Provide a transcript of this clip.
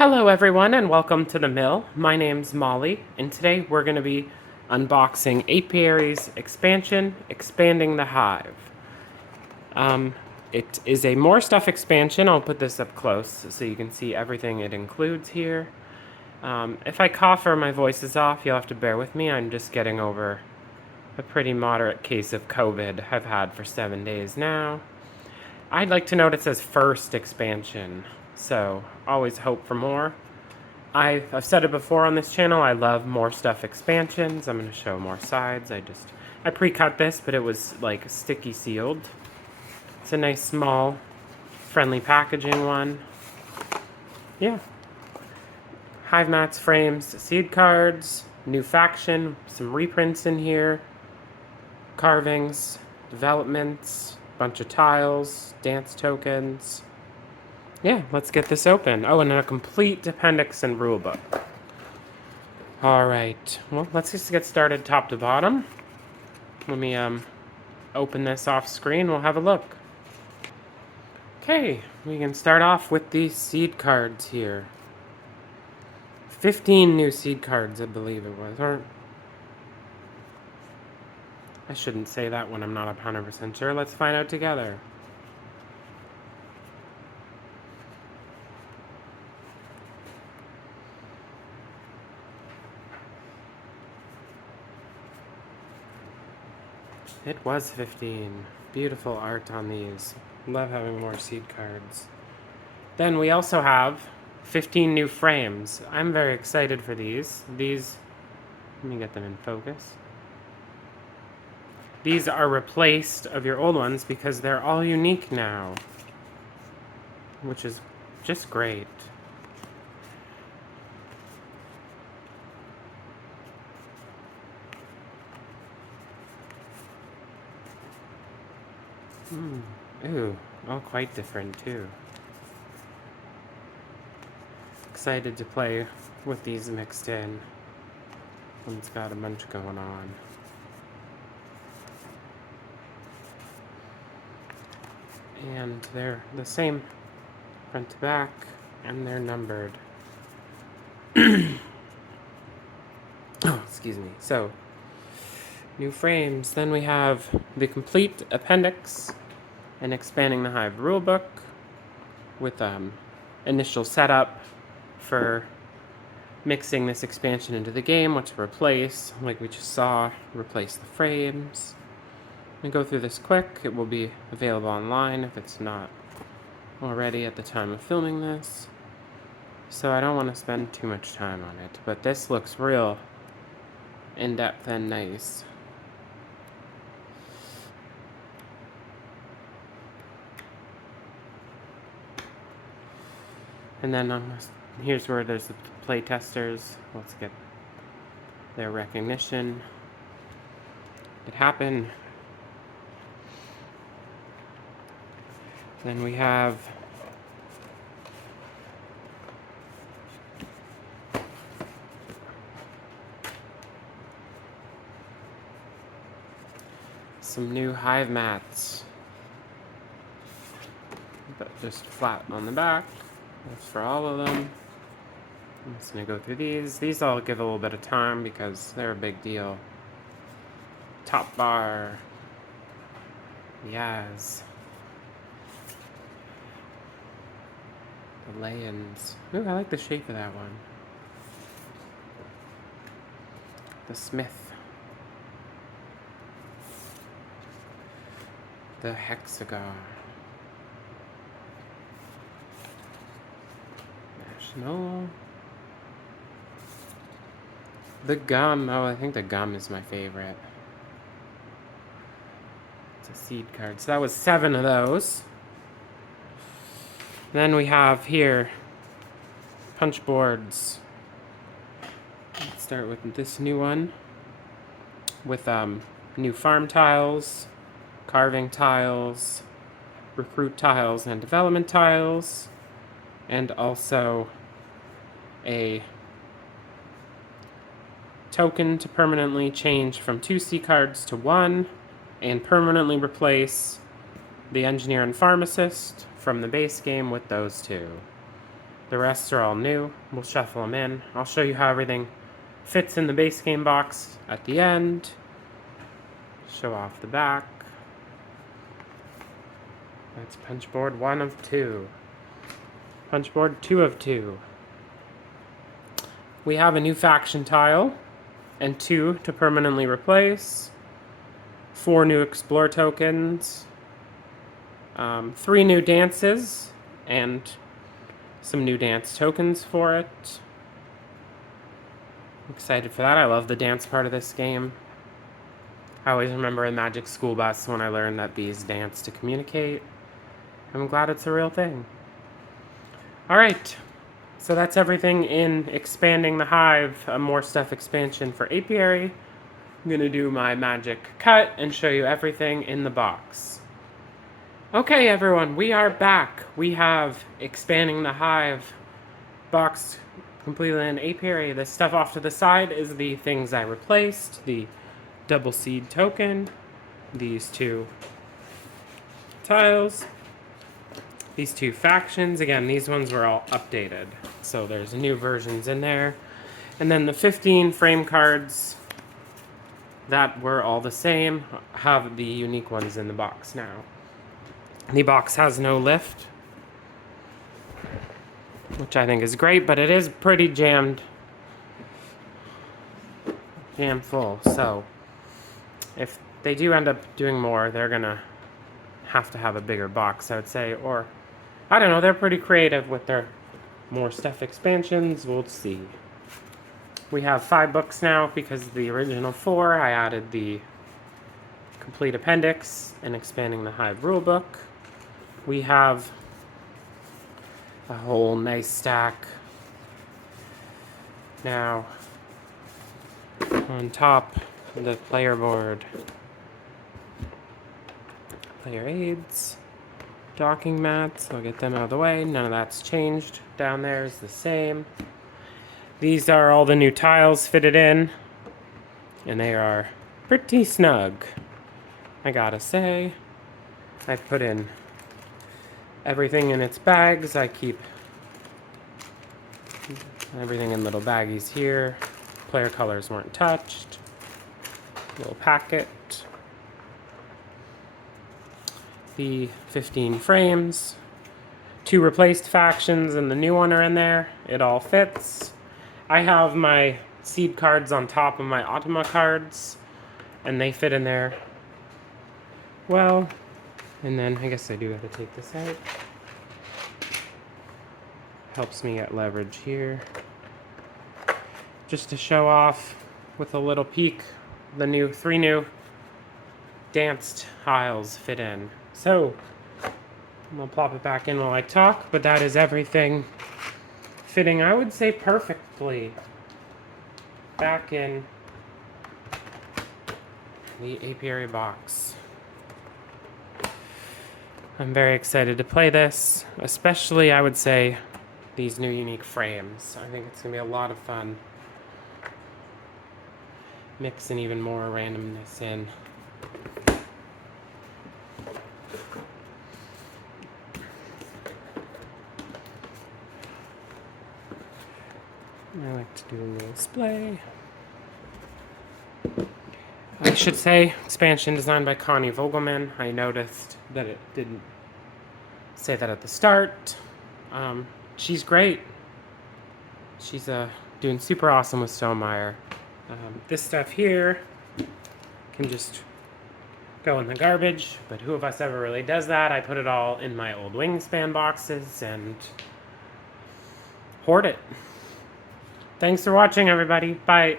Hello everyone and welcome to the mill. My name's Molly and today we're going to be unboxing Apiary's expansion, Expanding the Hive. It is a more stuff expansion. I'll put this up close so you can see everything it includes here. If I cough or my voice is off, you'll have to bear with me. I'm just getting over a pretty moderate case of COVID I've had for 7 days now. I'd like to note it says first expansion, so always hope for more. I've said it before on this channel, I love more stuff expansions. I'm going to show more sides. I pre-cut this, but it was like sticky sealed. It's a nice small, friendly packaging one. Yeah. Hive mats, frames, seed cards, new faction, some reprints in here, carvings, developments, bunch of tiles, dance tokens. Yeah, let's get this open. Oh, and a complete appendix and rulebook. Alright, well, let's just get started top to bottom. Let me open this off screen, we'll have a look. Okay, we can start off with these seed cards here. 15 new seed cards, I believe it was. Or I shouldn't say that when I'm not 100% sure. Let's find out together. It was 15. Beautiful art on these. Love having more seed cards. Then we also have 15 new frames. I'm very excited for these. Let me get them in focus. These are replaced of your old ones because they're all unique now, which is just great. Ooh, all quite different too. Excited to play with these mixed in. One's got a bunch going on. And they're the same front to back, and they're numbered. Oh, excuse me. So, new frames. Then we have the complete appendix and Expanding the Hive rulebook with initial setup for mixing this expansion into the game, what to replace, like we just saw, replace the frames. I'm going to go through this quick. It will be available online if it's not already at the time of filming this. So I don't want to spend too much time on it, but this looks real in-depth and nice. And then here's where there's the play testers. Let's get their recognition. It happened. Then we have some new Hive mats, but just flat on the back. That's for all of them. I'm just going to go through these. These I'll give a little bit of time because they're a big deal. Top bar. Yes. The lay-ins. Ooh, I like the shape of that one. The Smith. The Hexagon. National. The gum. Oh, I think the gum is my favorite. It's a seed card. So that was 7 of those. Then we have here punch boards. Let's start with this new one with new farm tiles, carving tiles, recruit tiles, and development tiles, and also a token to permanently change from 2 C cards to 1 and permanently replace the engineer and pharmacist from the base game with those 2. The rest are all new. We'll shuffle them in. I'll show you how everything fits in the base game box at the end. Show off the back. That's punch board 1 of 2. Punch board 2 of 2. We have a new faction tile and 2 to permanently replace. 4 new explore tokens. 3 new dances and some new dance tokens for it. I'm excited for that. I love the dance part of this game. I always remember in Magic School Bus when I learned that bees dance to communicate. I'm glad it's a real thing. Alright, so that's everything in Expanding the Hive, a more stuff expansion for Apiary. I'm going to do my magic cut and show you everything in the box. Okay everyone, we are back. We have Expanding the Hive box completely in Apiary. The stuff off to the side is the things I replaced. The double seed token, these 2 tiles, these 2 factions. Again, these ones were all updated, so there's new versions in there. And then the 15 frame cards that were all the same have the unique ones in the box now. The box has no lift, which I think is great, but it is pretty jam full. So if they do end up doing more, they're gonna have to have a bigger box, I would say. Or I don't know, they're pretty creative with their more stuff expansions. We'll see. We have 5 books now because the original 4, I added the complete appendix and Expanding the Hive rulebook. We have a whole nice stack now on top of the player board. Player aids, docking mats, I'll get them out of the way. None of that's changed. Down there is the same. These are all the new tiles fitted in, and they are pretty snug, I gotta say. I put in everything in its bags. I keep everything in little baggies here. Player colors weren't touched. Little packet. The 15 frames. 2 replaced factions and the new one are in there. It all fits. I have my seed cards on top of my Automa cards, and they fit in there well. And then I guess I do have to take this out. Helps me get leverage here. Just to show off with a little peek, the 3 new danced tiles fit in. So I'm gonna plop it back in while I talk, but that is everything fitting, I would say, perfectly back in the Apiary box. I'm very excited to play this, especially, I would say, these new unique frames. I think it's going to be a lot of fun. Mixing even more randomness in. I like to do a little display. I should say, expansion designed by Connie Vogelman. I noticed that it didn't say that at the start. She's great. She's doing super awesome with Stonemaier. This stuff here can just go in the garbage, but who of us ever really does that? I put it all in my old Wingspan boxes and hoard it. Thanks for watching, everybody. Bye.